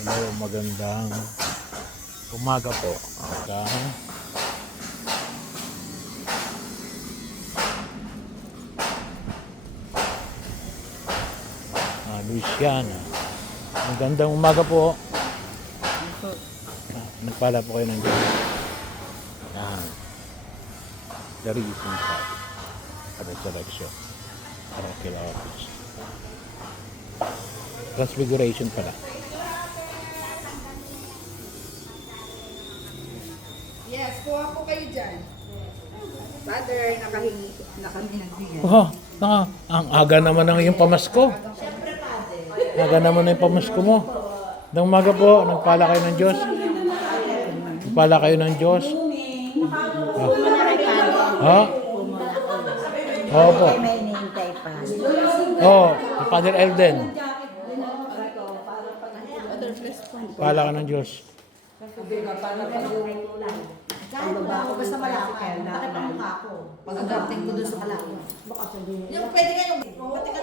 Hello, magandang umaga po. Luciana. Magandang umaga po. Nagpala po kayo ng Diyos. The reason for resurrection. Parochial office. Transfiguration pala. Yes, kuha po kayo dyan. Father, nakahingi na kami nagbigay. Oh, ang aga naman ng iyong pamasko. Aga naman ng pamasko mo. Nang umaga po, nagpala kayo ng Diyos. Nagpala kayo ng Diyos. Ha? Oo po. May hinihintay pa. Oo, si Father Elden. Pala ka ng Diyos. Kahit wala ako, basta malaman. Bakit ang mukha ko? Pag-agating ko doon sa kalaki. Yung pwede nga yung, pati ka